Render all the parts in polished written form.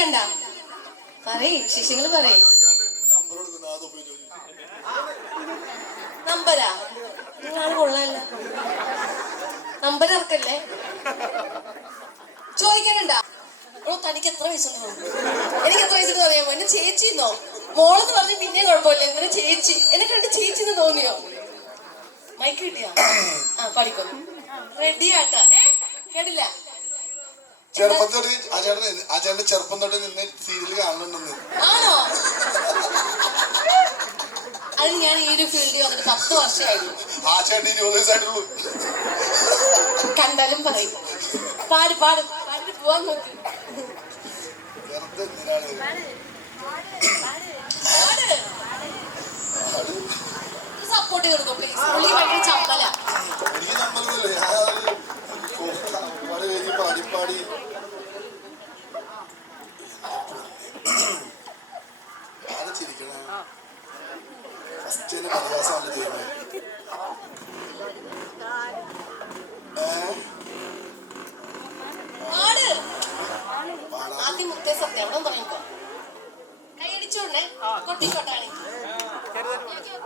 ചോദിക്കണ്ട, പറയ് വിശേഷങ്ങൾ പറയ്. നമ്പരാ നിങ്ങളാണ് കൊള്ളാല്ല, നമ്പർ ഇറക്കല്ലേ. ചോദിക്കാനുണ്ടാ? ഓ തനിക്ക് എത്ര വയസ്സുണ്ടോ? എനിക്ക് എത്ര വയസ്സുണ്ടെന്ന് അറിയാമോ? എന്നെ ചേച്ചിന്നോ മോളെന്ന് പറഞ്ഞ് പിന്നെയും കുഴപ്പമില്ല, എന്തിനാ ചേച്ചി? എന്നെ കണ്ട് ചേച്ചിന്ന് തോന്നിയോ? മൈക്ക് കിട്ടിയാ? ആ പഠിക്കും. റെഡി ആട്ടാ. കേട്ടില്ല? ചെറുപ്പം തൊട്ട് നിന്ന് സീരിയൽ കാണുന്നുണ്ടെന്ന്. ആണോ? അതിന് ഞാൻ ഈ ഒരു ഫീൽഡിൽ വന്നിട്ട് 10 വർഷമായിരുന്നു. ആ ചേട്ടൻ 20 വയസ്സായിട്ടുള്ളൂ. കണ്ടാലും പറയും. പാട് പാട് പാടിട്ട് പോവാൻ നോക്ക്. സപ്പോർട്ട് കൊടുക്കും പ്ലീസ്. പുള്ളി ഭയങ്കര ചമ്മല. എനിക്ക് ചമ്മലൊന്നുമില്ല, ഞാൻ പാടി പാടി ചിരിക്കണം. ഫസ്റ്റ് തന്നെ പരിഹാസമല്ല ചെയ്യുന്നത്. ആദ്യം മുത്തേ സത്യം അവിടെ പറയുമ്പോ കൈയടിച്ചോണ്ടേ കൊട്ടിക്കോട്ടാണ്.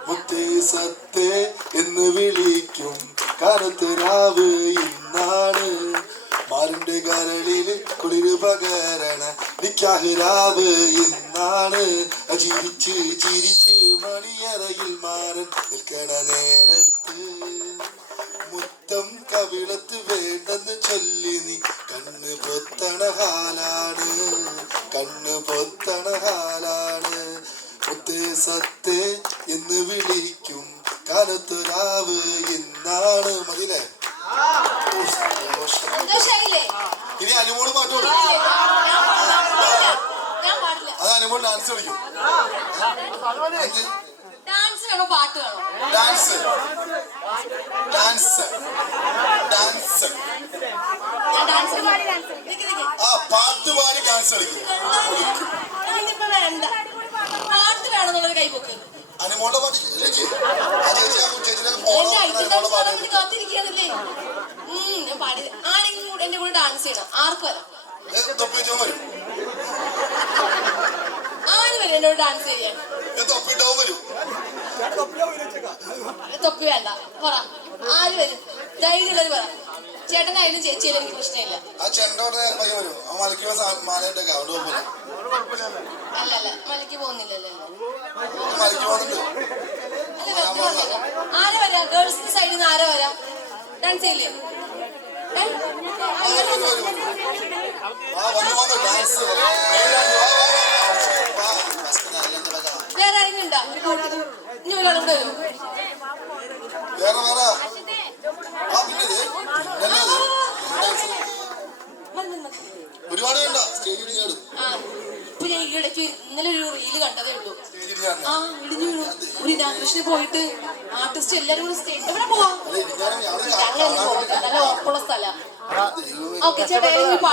മുത്തേ സത്തേ എന്ന് വിളിക്കും കാലത്ത് രാവ് ഇന്നാണ്, മാറിന്റെ കരളില് കുളിര് പകരണ നിക്കാഹിരാവ് ഇന്നാണ്. ചിരിച്ച് ചിരിച്ച് മണിയറയിൽ മാറൻ നിൽക്കണ നേരത്ത് മുത്തം കവിളത്ത് വേണ്ടെന്ന് ചൊല്ലി നീ കണ്ണ് പൊത്തണ ഹാലാണ്, കണ്ണ് പൊത്തണ ഹാലാണ്. മുത്തേ സത്തേ എന്ന് വിളിക്കും കാലത്തൊരാവ് ഇന്നാണ്. മതിലേ? ഇനി അനുമോള് മാറ്റോളൂ. അത് അനുമോൾ ഡാൻസ് കളിക്കും. ഡാൻസ് വേണോ പാട്ട് വേണോ? Dance dance dance. ആ പാട്ട് പാടി ഡാൻസ് കളിക്കും. വേണ്ട, പാട്ട് വേണമെന്നുള്ളൊരു കൈപോക്ക്. അനുമോളുടെ പാട്ട് കാത്തിരിക്കുകയാണല്ലേ. ഞാൻ പാടി. ആരെങ്കിലും കൂടെ എന്റെ കൂടെ ഡാൻസ് ചെയ്യണം. ആർക്ക് വരാം? വരും. ആര് വരും എന്നോട് ഡാൻസ് ചെയ്യാൻ? വരും. തൊപ്പി വേണ്ട, പറ ആര് വരും? ധൈര്യമുള്ളവർ പറ. ചേട്ടനായാലും ചേച്ചിയായാലും എനിക്ക് പ്രശ്നമില്ല. അല്ലല്ല മലയ്ക്ക് പോകുന്നില്ലല്ലോ. ആരാ വരാ? ഗേൾസിന്റെ സൈഡിൽ നിന്ന് ആരാ വരാ? ഡാൻസ് ചെയ്യില്ലേ? വേറെ ആരെങ്കിലും ഉണ്ടോ? ഇനി ഒരാളും വരും. ഒരുപാട് ഇപ്പൊ ഞാൻ ഈയിടയ്ക്ക് ഇന്നലെ ഒരു റീല് കണ്ടതേ ഉള്ളൂ. ആ ഇടിഞ്ഞു വീണു. ഒരു ഇനാഗ്രേഷന് പോയിട്ട് ആർട്ടിസ്റ്റ് എല്ലാരും കൂടെ സ്റ്റേജ് എവിടെ പോവാ? അങ്ങനെ പോകാം, നല്ല ഉറപ്പുള്ള സ്ഥലം. ഓക്കെ ചേട്ടാ, പാട്ട്